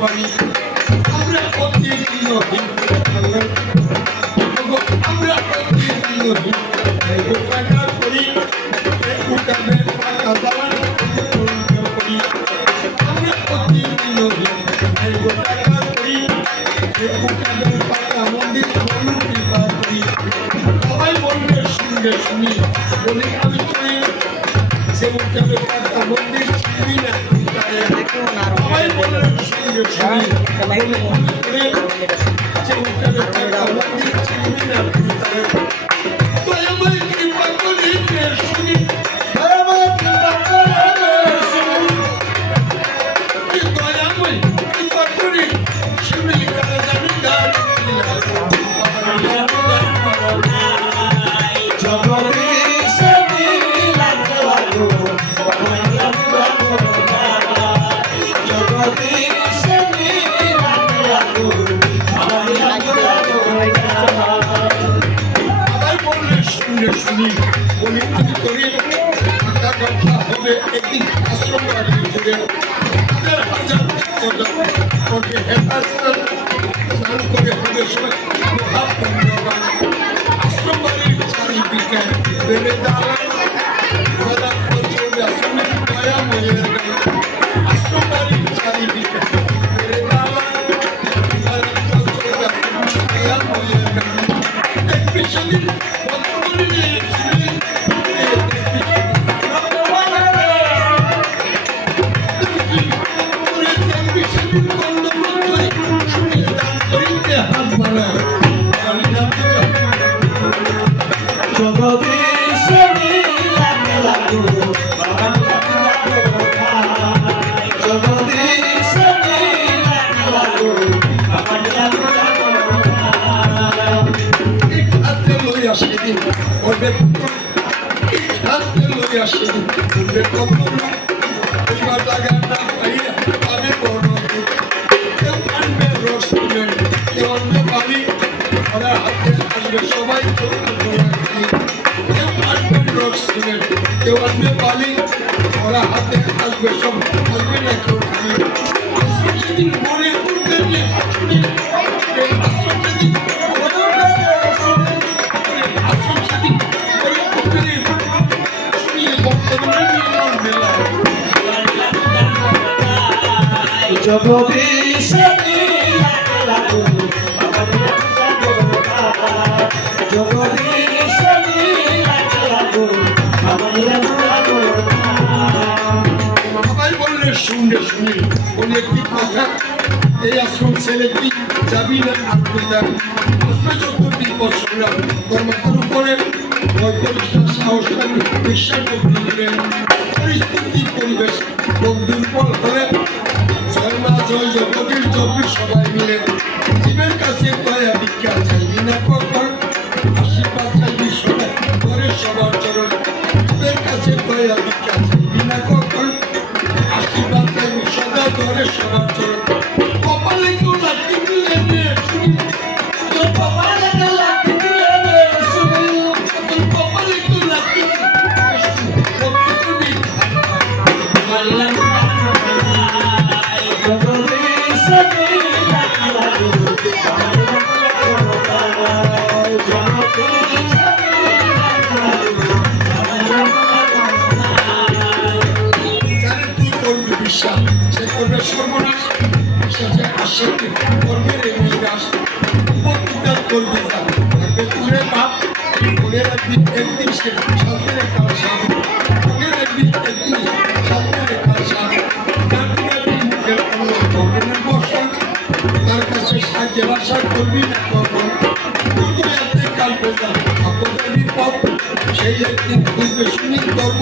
বাণী আমরা প্রতিদিনহীন আমরা প্রতিদিনহীন টাকা করি উঠাবের টাকা দালান করি আমরা প্রতিদিনহীন টাকা করি উঠাবের টাকা মন্দির কৃপা করি সবাই বলবে শুনবে শুনি বলি আমি করি যে উঠাবের টাকা মন্দির চিনি না সবাই বলবে শুনবে শুনি যে উঠাবের টাকা মন্দির চিনি না দয়াময় কৃপা করি শুনি দয়াময় কৃপা করি শুনি কারা জানি গান শুনি বলি আমি করি টাকা কথা হবে একদিন আশ্রম বাড়ি ঘুরে হাজার হাজার স্নান করে হবে সবাই আশ্রম বাড়ির চারিদিকে বেড়ে দাঁড়ান দয়া মনে আশ্রম বাড়ির চারিদিকে বেড়ে দাঁড়ান দয়া মনে সেদিন ওদের হাতে লইয়া সেদিন ওদের কখন এবার লাগার না পাইয়া আমি বড় কেউ আনবে রসুনের কেউ আনবে বালি ওরা হাতে আসবে সবাই কেউ আনবে রসুনের কেউ আনবে বালি ওরা হাতে আসবে সব আসবে না কেউ খালি সেদিন মনে উঠবে জগদীশে সবাই বললে শুনলে শুনি বলি একটি কথা এই আশ্রম ছেলে কি যাবি না আত্মীয়তা যত বিপদ সংগ্রাম কর্মতার উপরে সাহস বিশ্বাস দিলেন পরিস্থিতি পরিবেশ দুর্বল হলে জয়মা জয় জগতের চব্বিশ সবাই মিলে জীবের কাছে দয়া ভিক্ষা চাইবি না কখন আশীর্বাদ চাইবি সবাই ঘরে সবার চরণ জীবের কাছে দয়া ভিক্ষা চাইবি না কখন আশীর্বাদ চাইবি সদা ঘরে সবার চরণ কপালে কেউ লাঠি দিলে শুনি কপালে কেউ লাঠি দিলে শুনি কপালে কেউ লাঠি বিশ্বাস সে করবে সর্বনাশ বিশ্বাসে আসে করবে রে নিরাশ উপকার করবে থাকবে তুলে বাপ মনে রাখবি একদিন সে সাথে রেখা সাপ মনে রাখবি একদিন সাথে রেখা সাপ মুখের অন্য ভগবানের বর্ষণ তার কাছে সাহায্যের আশা করবি না কখন কাল পেতাম আপনাদের বিপদ সেই একদিন বুঝবে শুনি ধর্ম